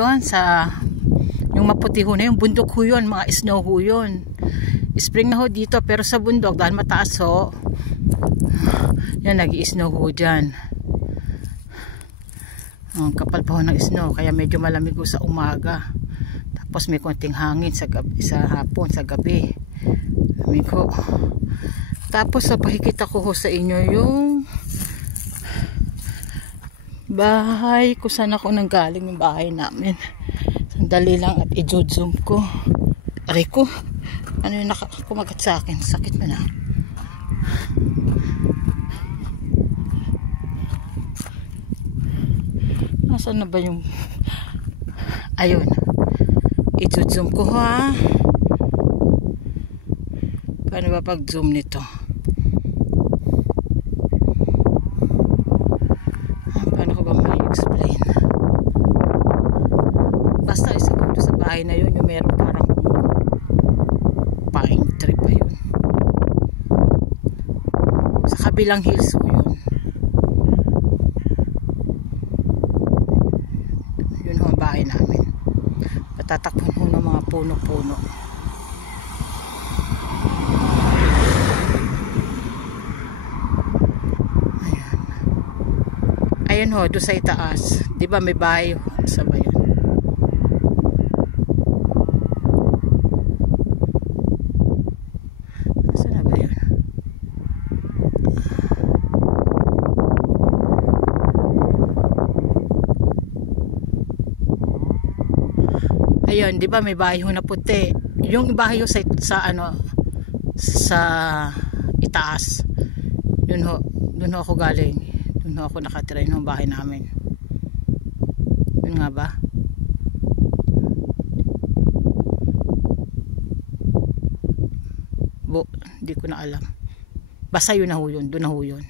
Yun sa yung maputi ho na yung bundok ho yun, mga snow ho yun. Spring na ho dito pero sa bundok dahil mataas ho, yan nag-i-snow ho dyan. Ang kapal pa ho ng snow kaya medyo malamig ho sa umaga, tapos may konting hangin sa gabi, sa hapon, sa gabi lamig ho. Tapos sa pakikita ko ho sa inyo yung bahay kung saan ako nanggaling, yung bahay namin. Sandali lang at i-zoom ko. Aray ko, ano yung kumagat sa akin, sakit mo na. Nasaan na ba yung ayun, i-zoom ko ha. Paano ba pag zoom nito? Paano ko ba ma-explain? Basta isa ko sa bahay na yun, yung meron parang pine tree pa yun. Sa kabilang hills ko yun. Yun ho ang bahay namin. Patatakpan ho ng mga puno-puno. Ayan ho, doon sa itaas. Di ba may bahay sa bayan? Saan na ba yun? Ayun, di ba may bahay ho na puti. Yung bahay ho sa ano, sa itaas. Doon ho ako galing. Doon ako nakatira, yung bahay namin. Yun nga ba? Hindi ko na alam. Basta yun na ho yun. Doon na ho yun.